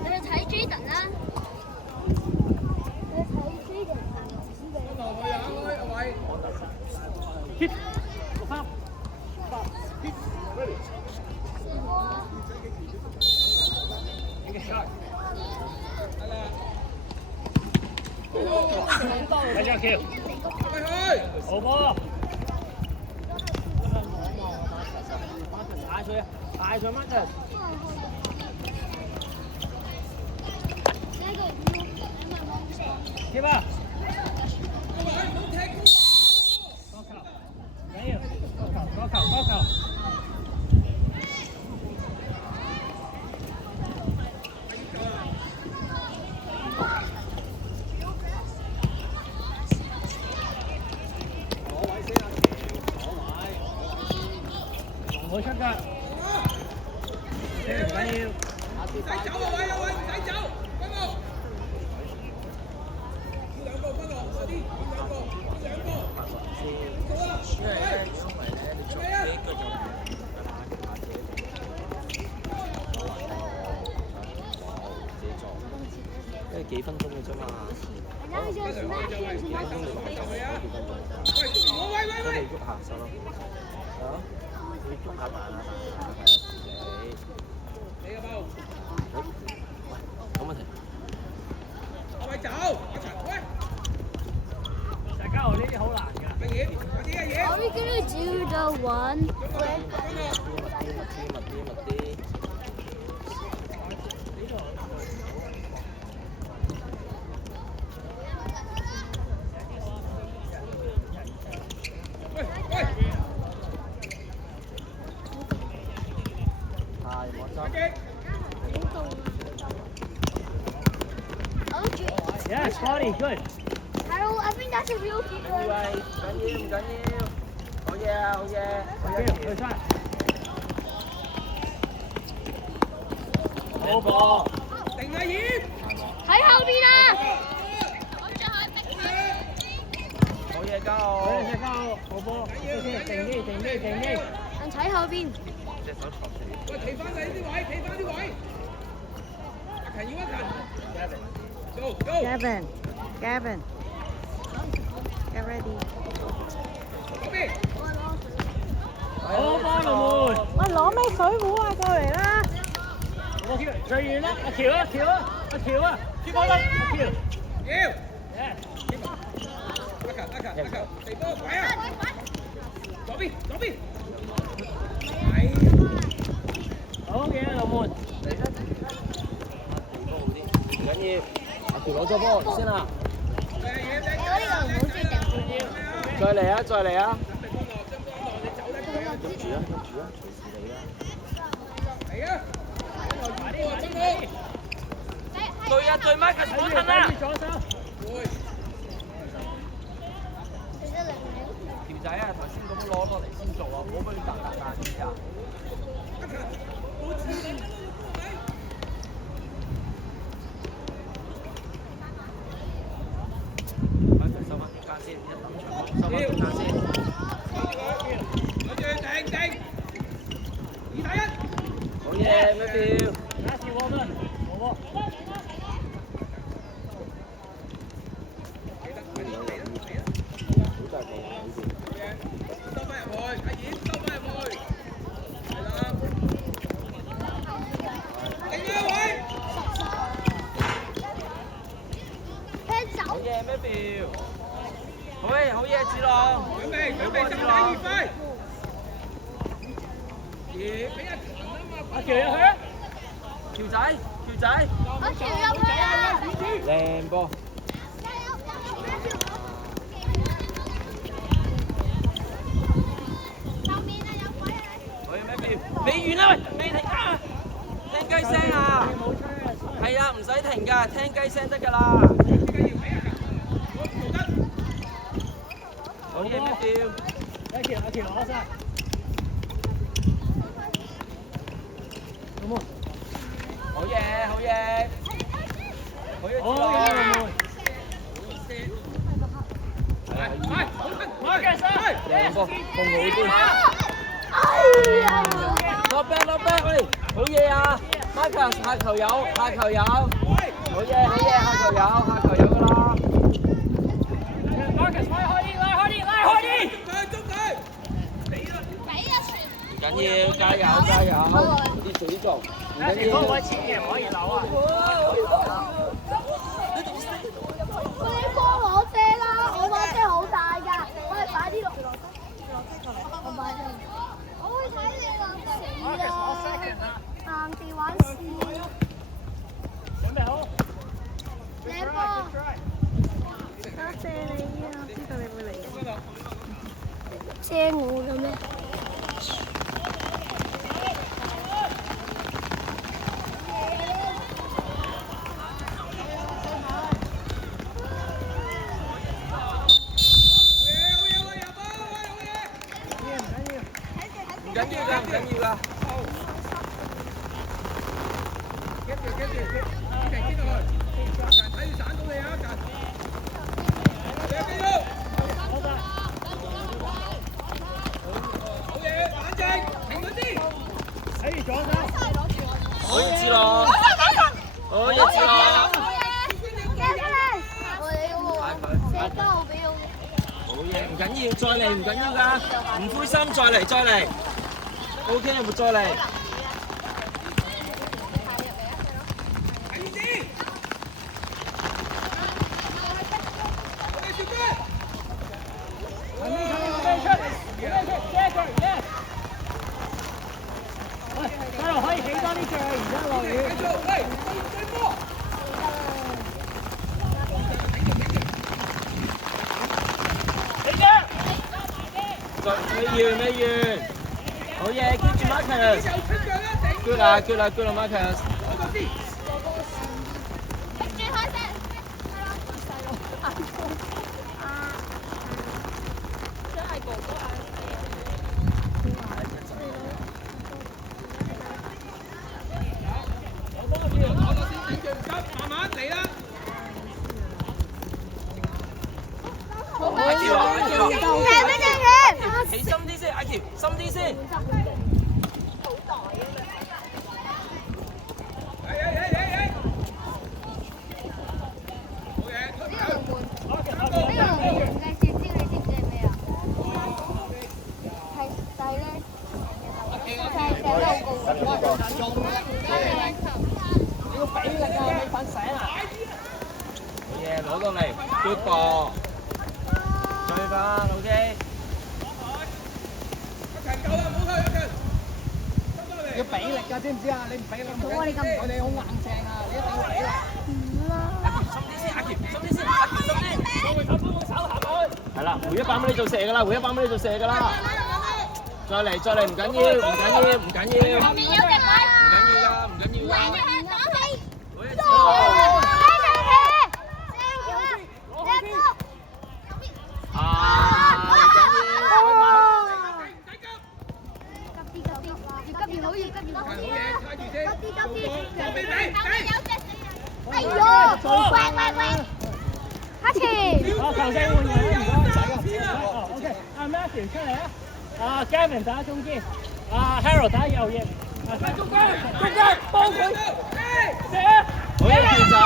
你去睇 Jaden 啦。你睇 Jaden 行落去啊！喂。hit 3 hit ready 睇下橋，好波，大水啊！大水乜啫？接吧。高球，沒有，高球。唔會出㗎，唔緊要。唔使走啊喂，唔使走，分落。兩個分落，快啲，兩個。做啊！因為咧，因為咧，你做呢個就自己做，因為幾分鐘嘅啫嘛。幾分鐘你話喂，喐下手咯。啊？你喐下慢啊，自己。你個包。冇問題。阿偉走，阿陳喂。大家學呢啲好難㗎。乜嘢？有啲嘢。Are we gonna do the one? 密啲。喂。係冇錯。Yes, Scotty, good. Harold, I think that's a real keeper. 唔緊要，好嘢。去出。好波。定啊葉。喺後邊啊！好嘢加我。加我，好波。定啲。人喺後邊。隻手藏住。喂，企翻你啲位。阿勤要一勤。Go. Gavin, get ready. 嗰邊。好波龍門。喂，攞咩水壺啊？過嚟啦！我跳最遠啦，阿喬啊，跳波啦，阿喬。要。Yes。阿勤，地波鬼啊！左邊。係。好嘢，龍門。唔緊要。阿喬攞咗波先啦。我呢個唔好中意掟半腰。再嚟啊！住啊！隨時嚟啊！嚟啊！對乜嘅手震啊！條仔啊，頭先咁樣攞落嚟先做啊，唔好俾你突知啊！收翻間先，一等長，收翻間先。定，2打1。好嘢，咩票？拿起我們，好波。好大個啊！呢邊。收翻入去，阿燕收翻入去。係啦。定啊位。好嘢，咩票？好嘢，子朗。準備，就打2分。俾阿勤啊嘛。阿喬入去啊！條仔。我跳入去啊！靚波。後面啊有鬼啊！好嘢，咩票？未完啊喂，未停啊！聽雞聲啊！係啊，唔使停㗎，聽雞聲得㗎啦。好嘢，咩票？阿喬攞晒。龍門。好嘢，子朗。好嘢，龍門。係，馬吉生。波，紅好啲。落啤，喂，好嘢啊 ！Marcus 下球有，好嘢，下球有㗎啦。Marcus 拉開啲。唔緊要，加油，啲水做，唔緊要。唔可以切嘅，唔可以扭啊！你幫我遮啦，我把遮好大㗎，喂，快啲落。我買咗。我會睇你落死啦！硬地玩屎。準備好。靚波。多謝你啊，我知道你會嚟嘅。遮我嘅咩？唔緊要㗎。跟住，堅落去，睇住散到你啊！繼續。好嘢，冷靜，停佢先。睇住左手。好嘢，志樂。好嘢，志樂。好嘢，唔緊要，再嚟唔緊要㗎，唔灰心，再嚟。OK， 有冇再嚟？可以起多啲腳，而家落雨。未完，好嘢 ，keep 住 Marcus。good 啦 ，Marcus。慢慢嚟啦。阿喬啊，起深啲先，阿喬，深啲先。嘢攞到嚟 ，good ball， 追翻 ，OK。要俾力㗎，知唔知啊？你唔俾力唔好啊！你咁我哋好硬淨啊！你一定要俾啦。深啲先，阿喬，深啲。幫佢手行去。係啦，回一板俾你做射㗎啦，再嚟，唔緊要。唔緊要㗎。哎呦，喂，阿奇。球證換人啦，唔該。OK， 阿 Matthew 出嚟啊！阿 Gavin 打中堅，阿 Harold 打右翼。中間，幫佢射。好嘢，喬仔。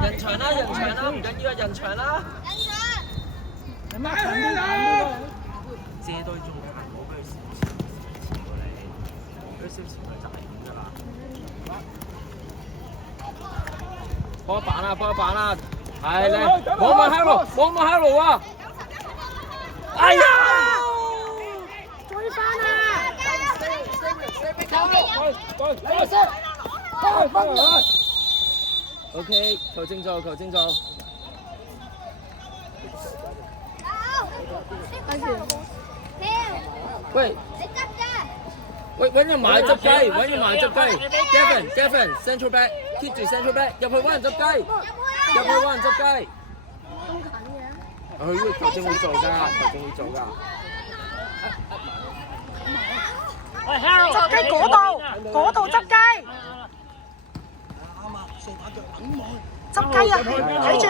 人場啦，人場啦，唔緊要啊，人場啦。借對中間，唔好俾佢前過嚟，俾佢前過嚟就係咁㗎啦。波板啦，波板啦，係咧，冇問開路，冇問開路啊！哎呀！追翻啊！OK， 求正做，求正做。喂，喂，揾人埋執雞，揾人埋執雞。Gavin，Central back，keep 住 Central back， 入去揾人執雞，入去揾人執雞。佢球證會做㗎，球證會做㗎。喂 ，Harold， 執雞嗰度執雞。啱啊，掃把腳等望。執雞啊！睇住。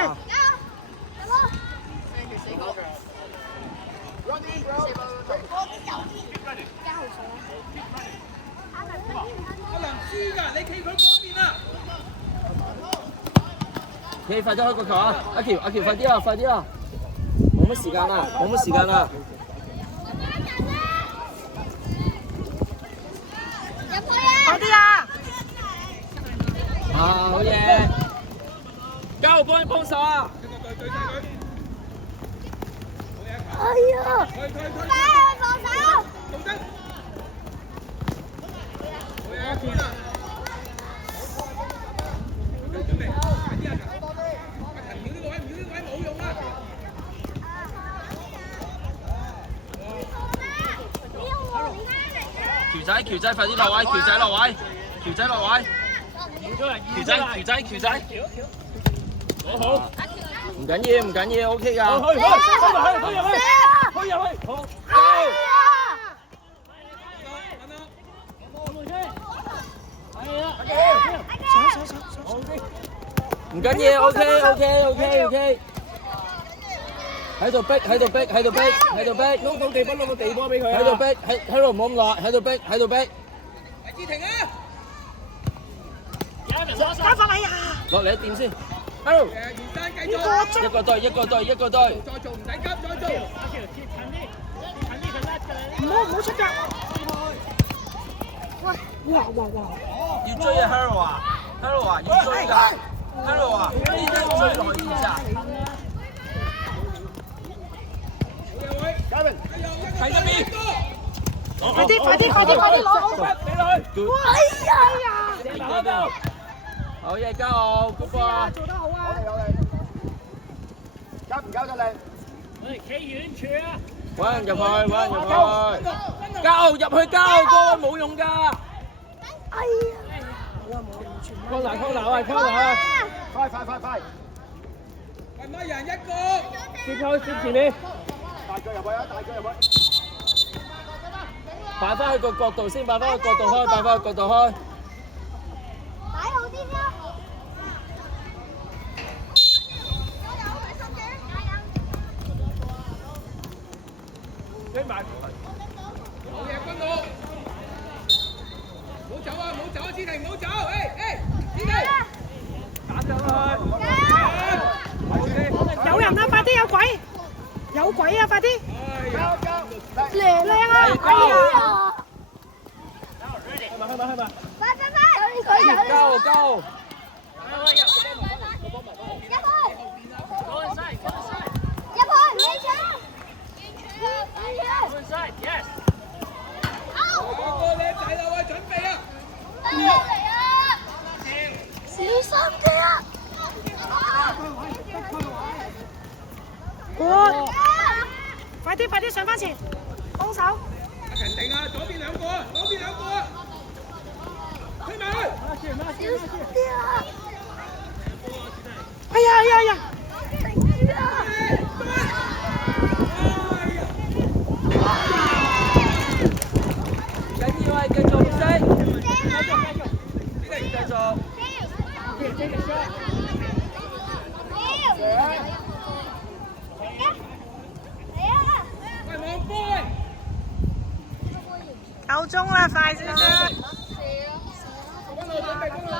可能輸㗎，你企佢嗰邊啊！你快啲開個球啊！阿喬，快啲啊，快啲啊！冇乜時間啦，冇乜時間啦。快啲啊！啊，好嘢！加油，幫手啊！哎呀！加防守！喬仔，快啲落位！喬仔落位！喬仔！好，唔緊要 ，OK 㗎。去入去，好。唔緊要 ，OK。喺度逼，攞到地波俾佢。喺度逼，喺度唔好咁落，喺度逼。黎志廷啊！加翻嚟啊！落嚟一點先。Hello。袁丹繼續。一個隊。再做唔使急，再做。唔好出腳。哇！要追啊 ，Hello 啊，要追㗎 ，Hello 啊，呢啲追落去咋？喺嗰邊。快啲攞！哎呀！好嘢，加油 ，good ball！做得好啊！交唔交得靚？企遠處啊！揾人入去，交入去，嗰個冇用㗎。哎呀！康拿啊！快！係咪人一個？接前面。大腳入去。擺翻去個角度先，擺翻去角度開。擺好啲先。追埋。好嘢，君路。唔好走啊！志廷唔好走，志廷。打上去。有人啊！快啲，有鬼啊！快啲。靚啊！哎呀！去吧！快！Go！ 個靚仔啦喂，準備啊！小心啲啊！快啲上翻前，幫手。阿勤定啊，左邊兩個啊，推埋去。小心啲啊！哎呀！停住啊！緊要係繼續升，繼續。喂，望波喂！夠鐘啦，快啲啦！幫我準備幫我。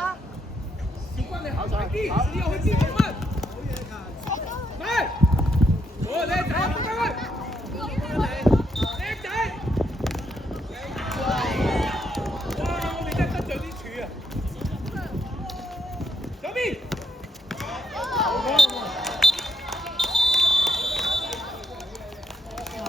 小軍你行快啲，你又去邊小軍？嚟，我嚟走。